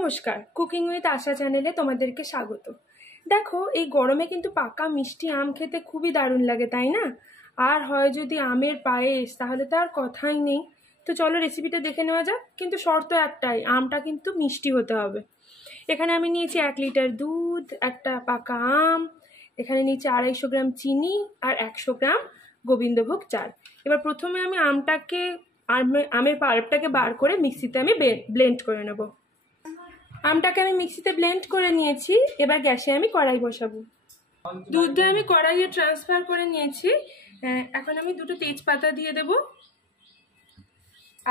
নমস্কার, cooking with আশা চ্যানেলে তোমাদেরকে স্বাগত। দেখো, এই গরমে কিন্তু পাকা মিষ্টি আম খেতে খুবই দারুণ লাগে, তাই না? আর হয় যদি আমের পায়েস, তাহলে তো আর কথাই নেই। তো চলো রেসিপিটা দেখে নেওয়া যাক, কিন্তু শর্ত একটাই, আমটা কিন্তু মিষ্টি হতে হবে। এখানে আমি নিয়েছি 1 লিটার দুধ, একটা পাকা আম, এখানে নিয়েছি 250 গ্রাম চিনি আর 100 গ্রাম গোবিন্দভোগ চাল। এবার প্রথমে আমি আমের পাল্পটাকে বার করে মিক্সিতে আমি ব্লেন্ড করে নেব। আমটাকে আমি মিক্সিতে ব্লেন্ড করে নিয়েছি। এবার গ্যাসে আমি কড়াই বসাবো। দুধটা আমি কড়াইয়ে ট্রান্সফার করে নিয়েছি। এখন আমি 2টো তেজপাতা দিয়ে দেব,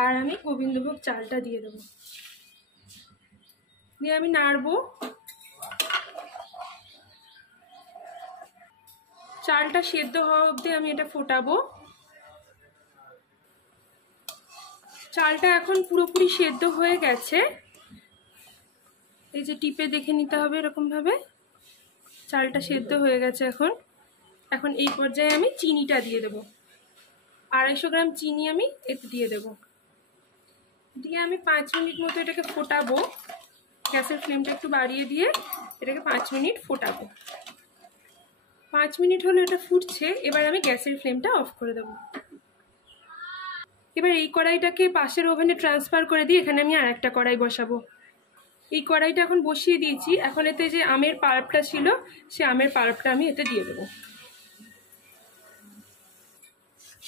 আর আমি গোবিন্দভোগ চালটা দিয়ে দেব, দিয়ে আমি নাড়বো। চালটা সেদ্ধ হওয়া অবধি আমি এটা ফোটাবো। চালটা এখন পুরোপুরি সেদ্ধ হয়ে গেছে। এই যে টিপে দেখে নিতে হবে, এরকমভাবে চালটা সেদ্ধ হয়ে গেছে। এখন এই পর্যায়ে আমি চিনিটা দিয়ে দেব। 250 গ্রাম চিনি আমি এতে দিয়ে দেব, দিয়ে আমি 5 মিনিট মতো এটাকে ফোটাবো। গ্যাসের ফ্লেমটা একটু বাড়িয়ে দিয়ে এটাকে 5 মিনিট ফোটাবো। 5 মিনিট হলো এটা ফুটছে। এবার আমি গ্যাসের ফ্লেমটা অফ করে দেব। এবার এই কড়াইটাকে পাশের ওভেনে ট্রান্সফার করে দিয়ে এখানে আমি আরেকটা কড়াই বসাবো। এই কড়াইটা এখন বসিয়ে দিয়েছি। এখন এতে যে আমের পাল্পটা ছিল, সে আমের পাল্পটা আমি এতে দিয়ে দেবো।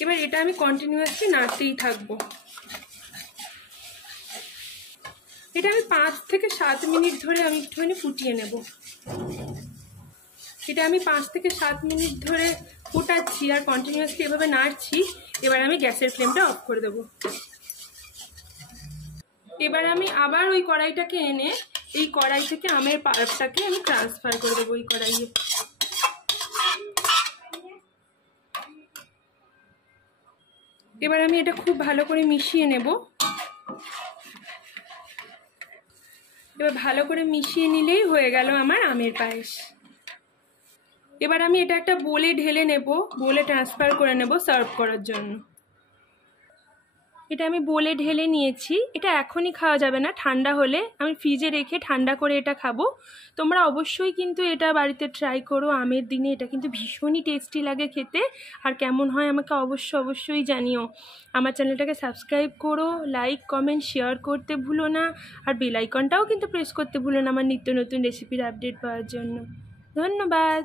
এবার এটা আমি কন্টিনিউয়াসলি নাড়তেই থাকবো। এটা আমি 5 থেকে 7 মিনিট ধরে আমি একটুখানি ফুটিয়ে নেব। এটা আমি 5 থেকে 7 মিনিট ধরে ফোটাচ্ছি আর কন্টিনিউয়াসলি এভাবে নাড়ছি। এবার আমি গ্যাসের ফ্লেমটা অফ করে দেব। এবার আমি আবার ওই কড়াইটাকে এনে এই কড়াই থেকে আমের পাল্পটাকে আমি ট্রান্সফার করে দেবো ওই কড়াইয়ে। এবার আমি এটা খুব ভালো করে মিশিয়ে নেব। এবার ভালো করে মিশিয়ে নিলেই হয়ে গেল আমার আমের পায়েস। এবার আমি এটা একটা বোলে ঢেলে নেব, বোলে ট্রান্সফার করে নেব সার্ভ করার জন্য। এটা আমি বোলে ঢেলে নিয়েছি। এটা এখনই খাওয়া যাবে না, ঠান্ডা হলে আমি ফ্রিজে রেখে ঠান্ডা করে এটা খাবো। তোমরা অবশ্যই কিন্তু এটা বাড়িতে ট্রাই করো। আমের দিনে এটা কিন্তু ভীষণই টেস্টি লাগে খেতে। আর কেমন হয় আমাকে অবশ্যই জানিও। আমার চ্যানেলটাকে সাবস্ক্রাইব করো, লাইক কমেন্ট শেয়ার করতে ভুলো না, আর বেল আইকনটাও কিন্তু প্রেস করতে ভুলো না আমার নিত্য নতুন রেসিপির আপডেট পাওয়ার জন্য। ধন্যবাদ।